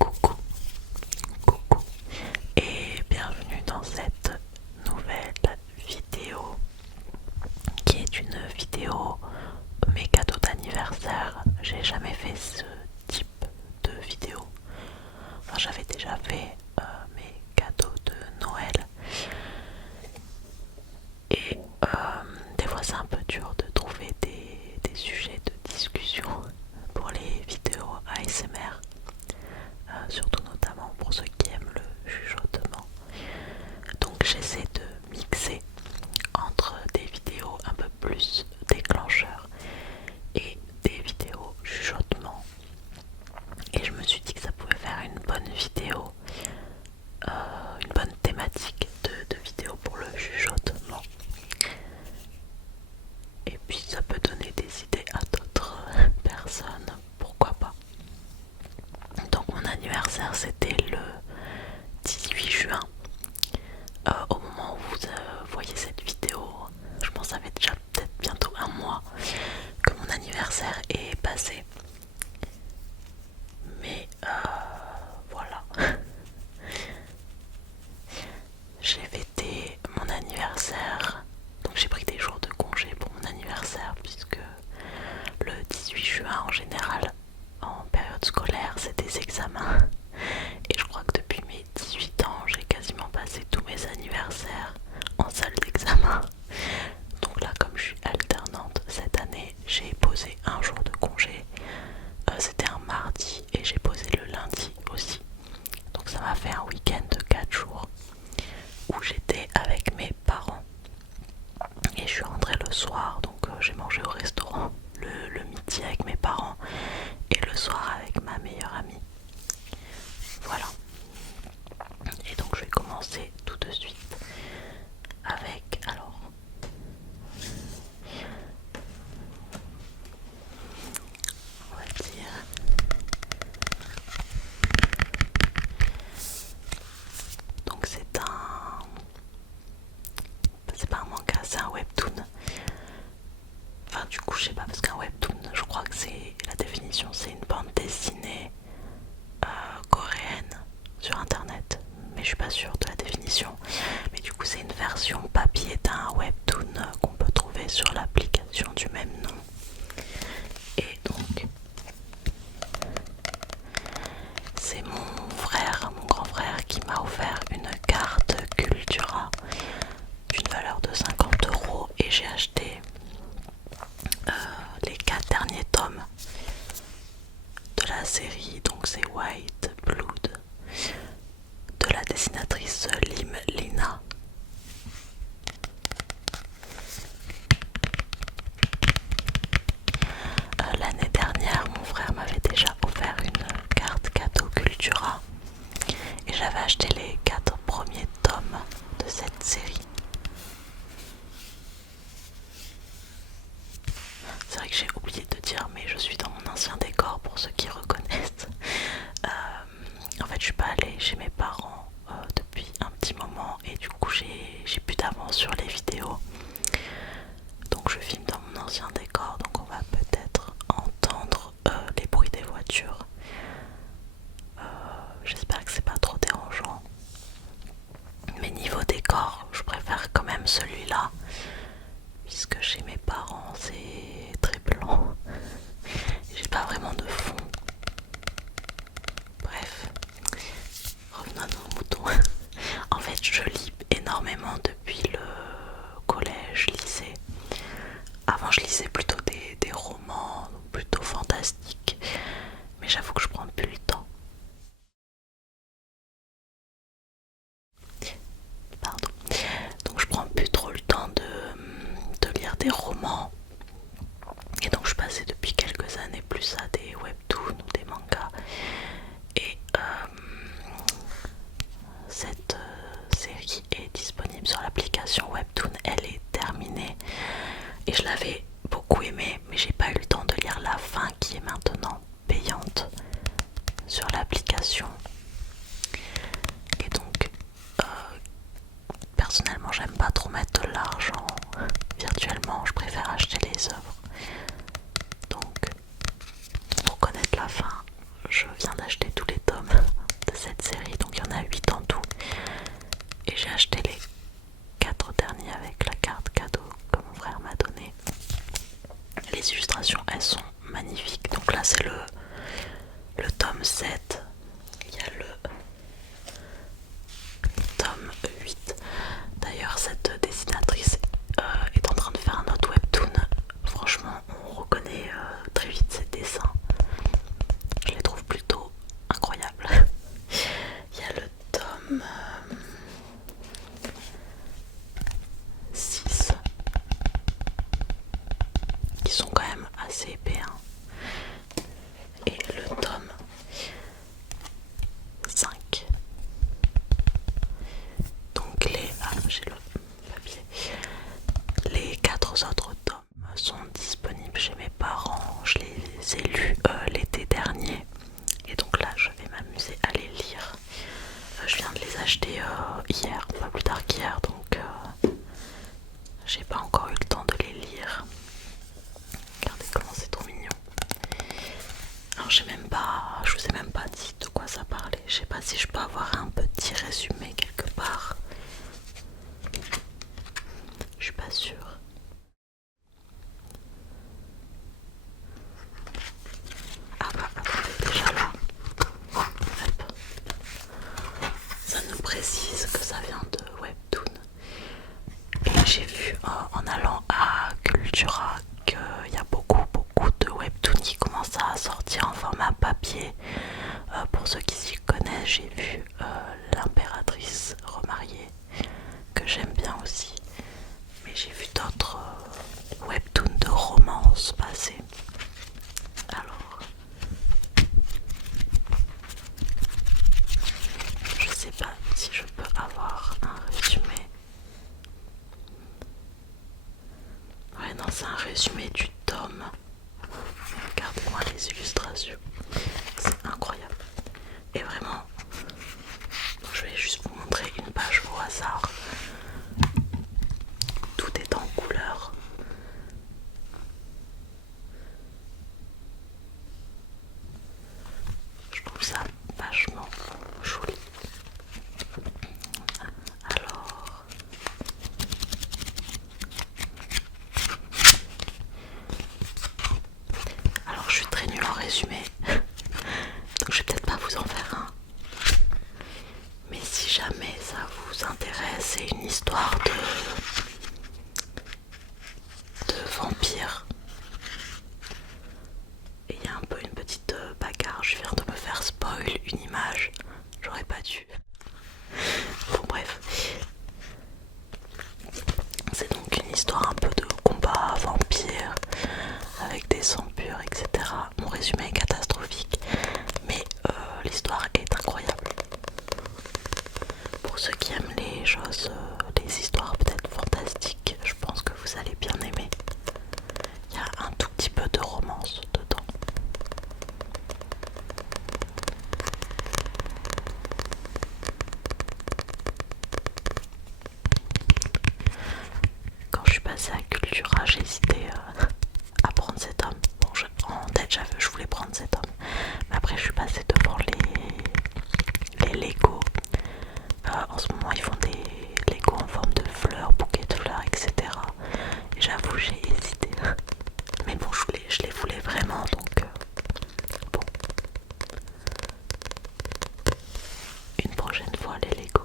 Coucou, coucou et bienvenue dans cette nouvelle vidéo qui est une vidéo mes cadeaux d'anniversaire. J'ai jamais fait ce type de vidéo. Enfin, j'avais déjà fait mes cadeaux de Noël et des fois c'est un peu dur de trouver des sujets de discussion pour les vidéos ASMR. Surtout notamment pour ceux qui aiment le chuchotement. Donc j'essaie de mixer entre des vidéos un peu plus déclencheurs et des vidéos chuchotement. Et je me suis dit que ça pouvait faire une bonne vidéo, une bonne thématique de vidéo pour le chuchotement. Et puis ça peut donner des idées à d'autres personnes, pourquoi pas. Donc mon anniversaire c'était le 18 juin. Au moment où vous voyez cette vidéo, je pense que ça fait déjà peut-être bientôt un mois que mon anniversaire est passé. Mais voilà. J'ai fêté mon anniversaire. Donc j'ai pris des jours de congé pour mon anniversaire puisque le 18 juin en général, en période scolaire, c'est des examens. Et je crois que depuis mes 18 ans, j'ai quasiment passé tous mes anniversaires en salle d'examen. Donc là, comme je suis alternante cette année, j'ai posé un jour de congé. C'était un mardi et j'ai posé le lundi aussi. Donc ça m'a fait un week-end de 4 jours où j'étais avec mes parents. Et je suis rentrée le soir, donc j'ai mangé au restaurant le midi avec mes parents et le soir avec ma meilleure amie. Voilà. Et donc je vais commencer tout de suite avec, alors, on va dire, donc c'est pas un manga, c'est un webtoon. Enfin du coup je sais pas, parce qu'un webtoon, je crois que c'est, la définition c'est une bande dessinée coréenne sur internet, mais je suis pas sûre de la définition. Mais du coup c'est une version papier d'un webtoon qu'on peut trouver sur l'application du même nom. Et donc c'est mon grand frère qui m'a offert une carte Cultura d'une valeur de 50 € et j'ai acheté les 4 derniers tomes de la série. Donc c'est White Blood de la dessinatrice Lim Lina. L'année dernière, mon frère m'avait déjà offert une carte cadeau Cultura et j'avais acheté les 4 premiers tomes de cette série. C'est vrai que j'ai oublié de dire, mais je suis dans mon ancien décor pour ceux qui reconnaissent. En fait, je suis pas allée chez mes parents depuis un petit moment et du coup j'ai plus d'avance sur les vidéos. Donc je filme dans mon ancien décor, donc on va peut-être entendre les bruits des voitures. J'espère que c'est pas trop dérangeant. Mais niveau décor, je préfère quand même celui-là, puisque chez mes parents c'est très blanc. J'ai pas vraiment de fond. Bref, revenons à nos moutons. En fait, je lis énormément depuis le collège, lycée. Avant, je lisais plutôt des romans, plutôt fantastiques. Mais j'avoue que je prends plus le temps. Pardon. Donc je prends plus trop le temps de lire des romans. Et donc je passais depuis quelques années plus à des webtoons ou des mangas. Et cette série est disponible sur l'application Webtoon. Elle est terminée et je l'avais beaucoup aimée, mais j'ai pas eu le temps de lire la fin qui est maintenant payante sur l'application. Et donc personnellement j'aime pas trop mettre de l'argent virtuellement, je préfère acheter les œuvres. Donc pour connaître la fin, je viens d'acheter tous les tomes tome 7, il y a le tome 8. D'ailleurs, cette dessinatrice est en train de faire un autre webtoon. Franchement, on reconnaît très vite ses dessins. Je les trouve plutôt incroyables. Il y a le tome 6 qui sont quand même assez épais, hein. Et le tome 5. Donc j'ai le papier. Les 4 autres tomes sont disponibles chez mes parents. Je les ai lus l'été dernier. Et donc là, je vais m'amuser à les lire. Je viens de les acheter hier, pas plus tard qu'hier, donc j'ai pas encore eu le temps de les lire. Regardez comment c'est trop mignon. Alors je vous ai même pas dit de quoi ça parlait. Je sais pas si je peux avoir un petit résumé quelque part. Je suis pas sûre. Ah bah attendez, déjà là. Hop. Ça nous précise que ça vient de Webtoon. Et j'ai vu en allant à Cultura qu'il y a beaucoup de webtoons qui commencent à sortir en format papier. Pour ceux qui s'y connaissent, j'ai vu l'impératrice remariée, que j'aime bien aussi. Mais j'ai vu d'autres webtoons de romance passer. Alors, je sais pas si je peux avoir un résumé. Ouais, non, c'est un résumé du tome. Regardez-moi les illustrations. C'est incroyable. Et vraiment, je vais juste vous montrer une page au hasard. Tout est en couleur. Je trouve ça vachement joli. Alors je suis très nulle en résumé, donc je vais peut-être pas vous en faire un. Mais si jamais ça vous intéresse, c'est une histoire de vampire. Et il y a un peu une petite bagarre. Je viens de me faire spoil une image. J'aurais pas dû. Bon bref. C'est donc une histoire un peu de combat vampire avec des sangs purs, etc. Mon résumé est catastrophique, mais l'histoire est incroyable. Pour ceux qui aiment les choses, les histoires peut-être fantastiques, je pense que vous allez bien aimer. Il y a un tout petit peu de romance dedans. Quand je suis passée à Cultura, j'ai hésité à prendre cet tome. Bon, en tête, je voulais prendre cet tome. Mais après, je suis passée devant les Lego. En ce moment, ils font des Lego en forme de fleurs, bouquets de fleurs, etc. Et j'avoue, j'ai hésité. Mais bon, je les voulais vraiment, donc bon. Une prochaine fois, les Lego.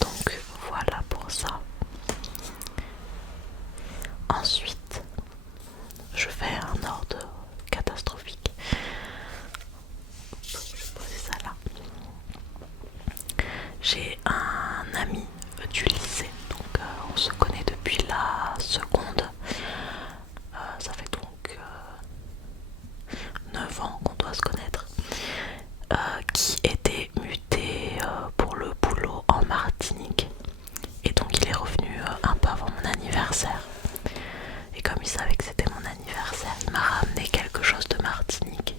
Donc voilà pour ça. Ensuite, je fais un ordre catastrophique. Je vais poser ça là. J'ai un ami du lycée, donc on se connaît depuis la seconde. Ça fait donc 9 ans qu'on doit se connaître. Qui était muté pour le boulot en Martinique. Et donc il est revenu un peu avant mon anniversaire. Et comme il savait que c'était mon anniversaire, il m'a ramené quelque chose de Martinique.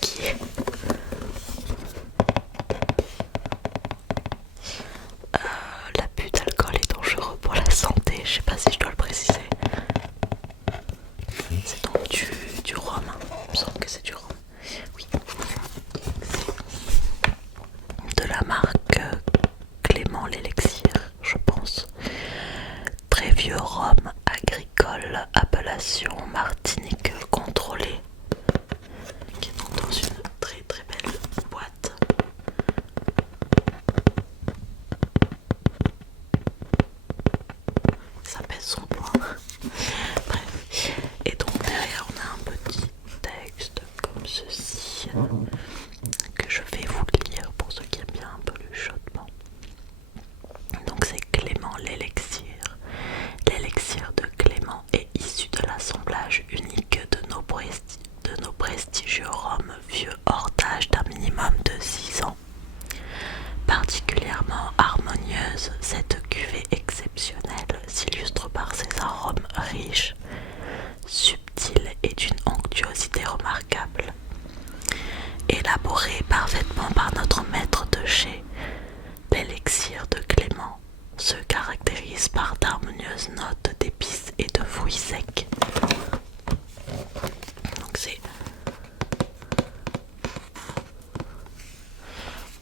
Qui est l'abus d'alcool est dangereux pour la santé. Je sais pas si je dois le préciser. C'est donc du rhum, hein. Il me semble que c'est du rhum. Oui. De la la marque Clément l'Élixir, je pense. Très vieux rhum agricole, appellation Martinique contrôlée, qui est donc dans une très très belle boîte. Ça pèse son poids. Bref. Et donc derrière on a un petit texte comme ceci que je vais vous lire pour ceux qui aiment bien un peu le chuchotement. Donc c'est Clément l'Élixir. L'élixir de Clément est issu de l'assemblage unique de nos prestigieux rhums vieux hors d'âge d'un minimum de 6 ans. Particulièrement harmonieuse, cette cuvée exceptionnelle s'illustre par ses arômes riches, subtils et d'une onctuosité remarquable. Élaborée parfaitement par notre maître de chez, l'élixir de Clément se caractérise par d'harmonieuses notes d'épices et de fruits secs. Donc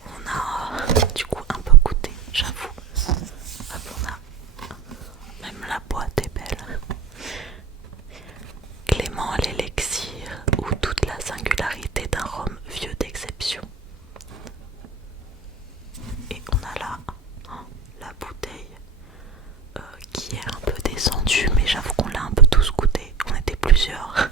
on a du coup un peu goûté, j'avoue. Hop, on a même la boîte est belle. Clément l'élixir ou toute la singularité d'un rhum vieux d'exception. Et on a là la bouteille qui est un peu descendue, mais j'avoue qu'on l'a un peu tous goûté. On était plusieurs.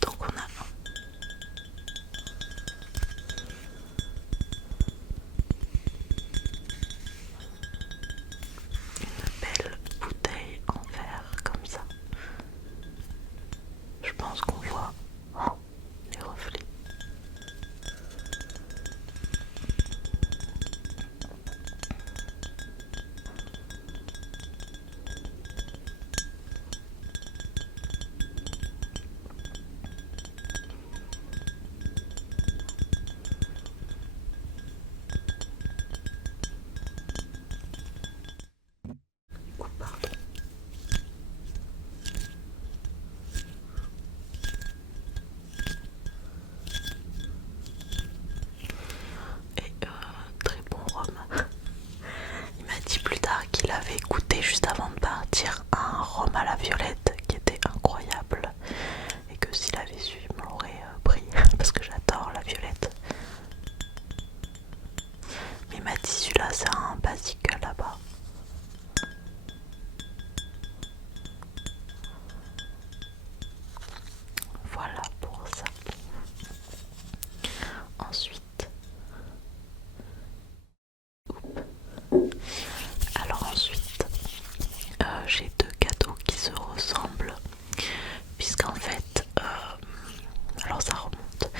Donc on a une belle bouteille en verre comme ça. Je pense qu'on voit les reflets. Pardon. Et très bon rhum. Il m'a dit plus tard qu'il avait goûté juste avant de partir un rhum à la violette qui était incroyable et que s'il avait su il me l'aurait pris parce que j'adore la violette. Mais il m'a dit celui-là c'est un basique là-bas. Voilà pour ça. Ensuite, j'ai deux cadeaux qui se ressemblent, puisqu'en fait, alors ça remonte,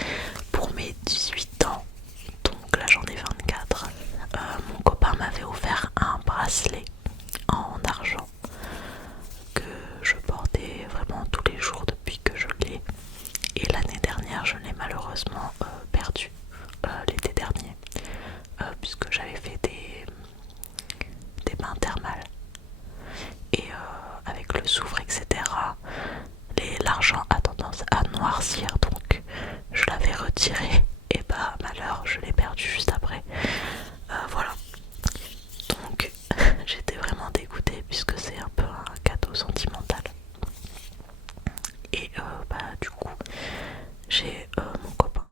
pour mes 18 ans, donc là j'en ai 24, mon copain m'avait offert un bracelet en argent que je portais vraiment tous les jours depuis que je l'ai, et l'année dernière je l'ai malheureusement perdu, l'été dernier, puisque j'avais fait des bains thermales et avec le soufre etc, l'argent a tendance à noircir, donc je l'avais retiré et bah malheur je l'ai perdu juste après. Voilà, donc j'étais vraiment dégoûtée puisque c'est un peu un cadeau sentimental. Et bah du coup j'ai mon copain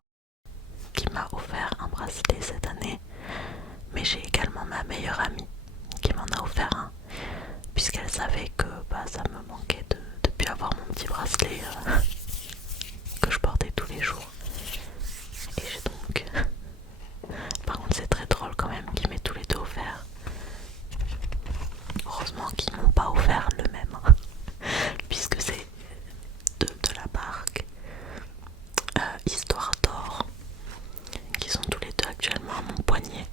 qui m'a offert un bracelet cette année, mais j'ai également ma meilleure amie qui m'en a offert un, puisqu'elle savait que bah, ça me manquait de plus avoir mon petit bracelet que je portais tous les jours. Et j'ai donc... Par contre c'est très drôle quand même qu'ils m'aient tous les deux offert. Heureusement qu'ils m'ont pas offert le même, puisque c'est de la marque Histoire d'Or, qui sont tous les deux actuellement à mon poignet.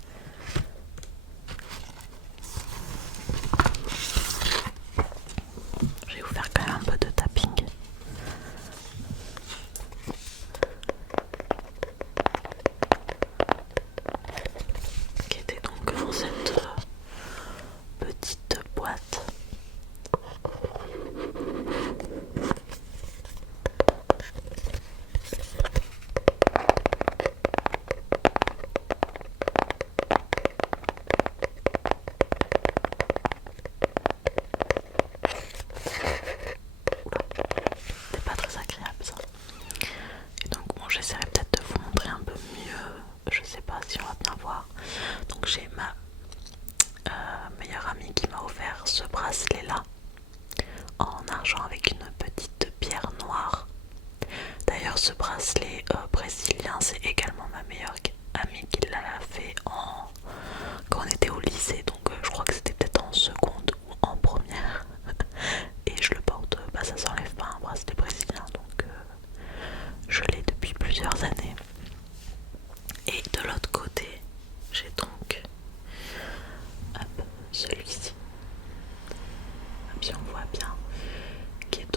Je vais vous faire quand même un peu de tapping.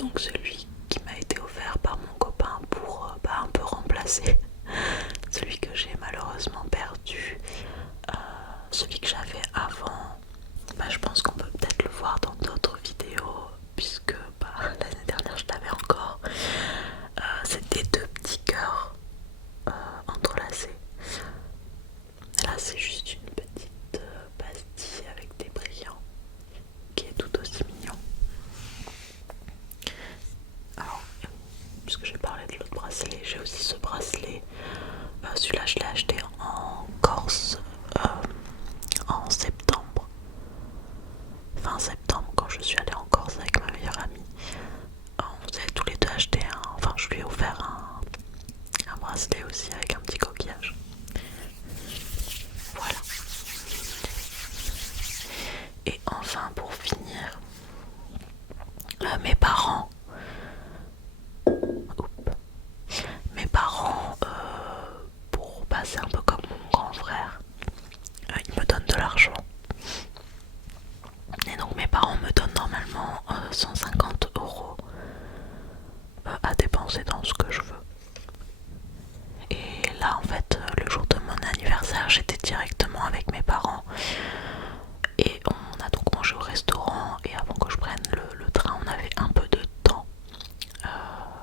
donc celui qui m'a été offert par mon copain pour un peu remplacer celui que j'ai malheureusement perdu. Celui que j'avais avant, je pense qu'on peut peut-être le voir dans d'autres vidéos puisque l'année dernière je l'avais encore. C'était deux petits cœurs entrelacés. Là c'est juste une petite pastille avec des brillants qui est tout aussi mignon. Alors, puisque j'ai parlé de l'autre bracelet, j'ai aussi ce bracelet. Celui-là je l'ai acheté en Corse en septembre. Fin septembre, quand je suis allée en Corse avec ma meilleure amie. On s'est tous les deux acheté je lui ai offert un bracelet aussi avec un petit coquillage. Voilà. Et enfin pour finir, mes parents, c'est un peu comme mon grand frère, ils me donnent de l'argent. Et donc mes parents me donnent normalement 150 € à dépenser dans ce que je veux. Et là en fait le jour de mon anniversaire j'étais directement avec mes parents et on a donc mangé au restaurant, et avant que je prenne le train on avait un peu de temps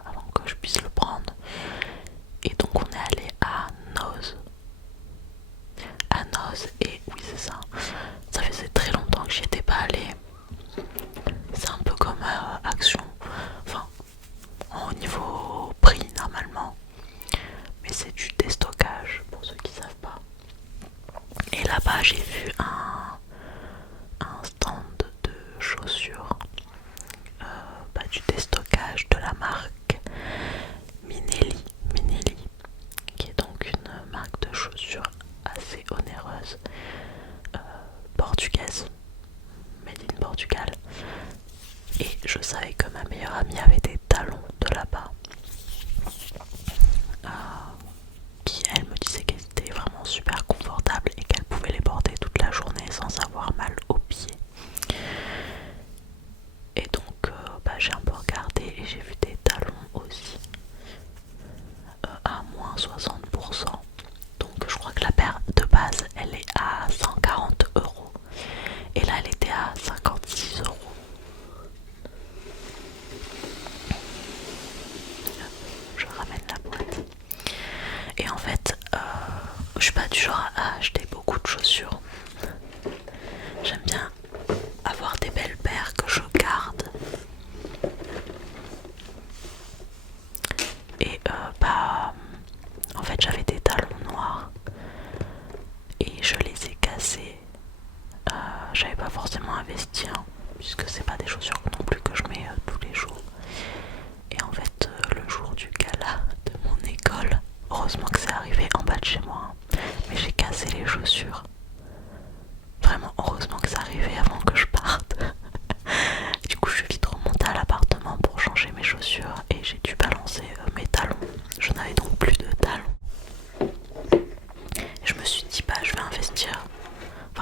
avant que je puisse le prendre, et donc on est allé à Noz. Et oui c'est ça, ça faisait très longtemps que j'y étais pas allée. C'est un peu comme Action, au niveau prix normalement, mais c'est du déstockage pour ceux qui savent pas. Et là-bas j'ai vu un stand de chaussures, du déstockage de la marque Minelli, qui est donc une marque de chaussures assez onéreuse, portugaise, made in Portugal. Et je savais que ma meilleure amie avait des talons de là-bas, qui elle me disait qu'elles étaient vraiment super confortables et qu'elle pouvait les porter toute la journée sans avoir mal aux pieds. Et donc j'ai un peu regardé et j'ai vu des talons aussi à moins 60%. Donc je crois que la paire de base elle est à 140 €, et là elle était à 56 €. Je ramène la boîte. Et en fait je suis pas du genre à acheter beaucoup de chaussures. J'aime bien avoir des belles paires que je garde. Et en fait j'avais des talons noirs et je les ai cassés. J'avais pas forcément investi, puisque c'est pas des chaussures non plus que je mets tous les jours. Et en fait le jour du gala de mon école, heureusement que c'est arrivé en bas de chez moi, mais j'ai cassé les chaussures. Vraiment heureusement que c'est arrivé avant que je parte. Du coup je suis vite remontée à l'appartement pour changer mes chaussures et j'ai dû balancer mes talons. Je n'avais donc plus de talons. Et je me suis dit je vais investir.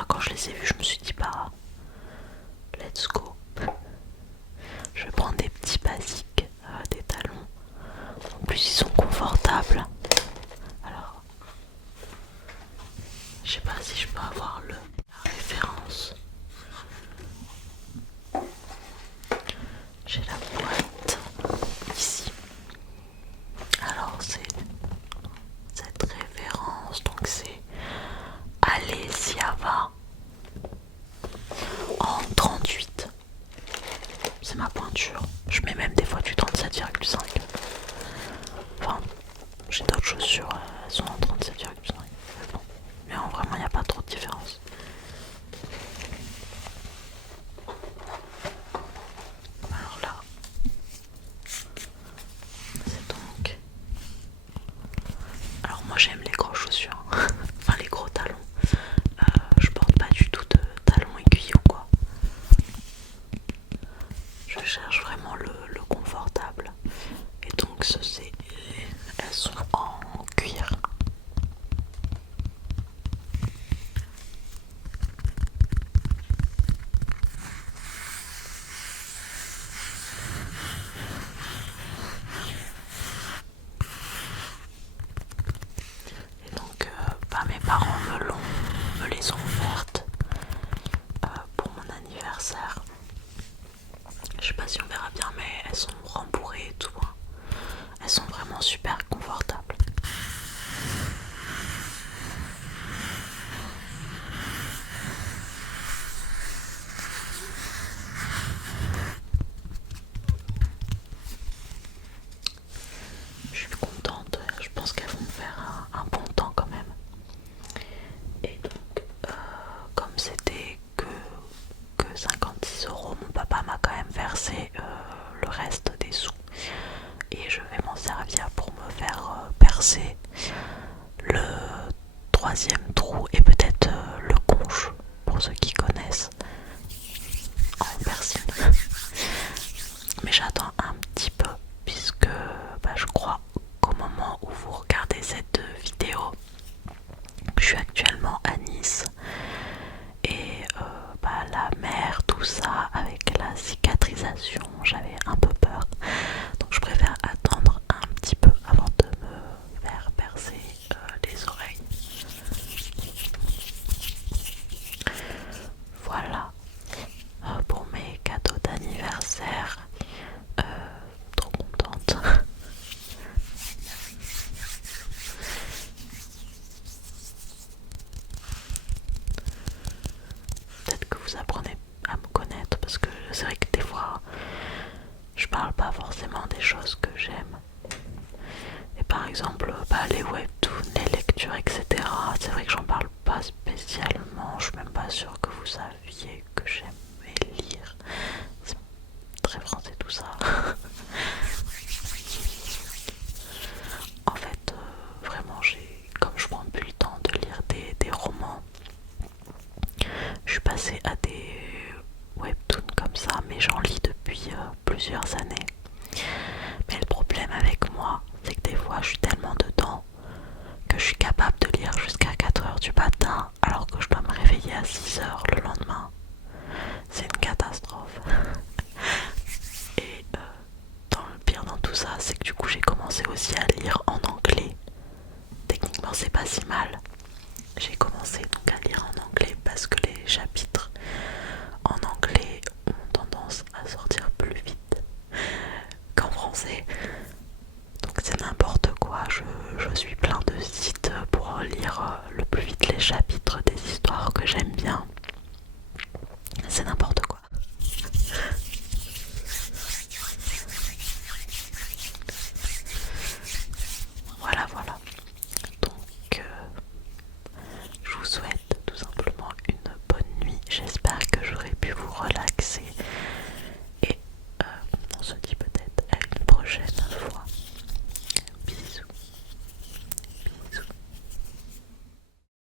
Quand je les ai vus je me suis dit let's go. Je vais prendre des petits basiques, des talons. En plus ils sont confortables. Alors je sais pas si je peux avoir la référence. J'ai la boîte ici. Alors c'est cette référence, donc c'est Alesiava en 38. C'est ma pointure. Je mets même des fois du 37,5. J'ai d'autres chaussures, elles sont en 37,5. Mais bon, mais en vraiment il n'y a pas trop de différence. Alors là, c'est donc... Alors moi j'aime les grosses chaussures, les gros talons. Je porte pas du tout de talons aiguilles ou quoi. Je cherche vraiment le confortable. Et donc elles sont en cuir. tout ça, c'est que du coup j'ai commencé aussi à lire en anglais. Techniquement c'est pas si mal. J'ai commencé donc à lire en anglais parce que les chapitres en anglais ont tendance à sortir plus vite qu'en français. Donc c'est n'importe quoi, je suis plein de sites pour lire le plus vite les chapitres des histoires que j'aime bien.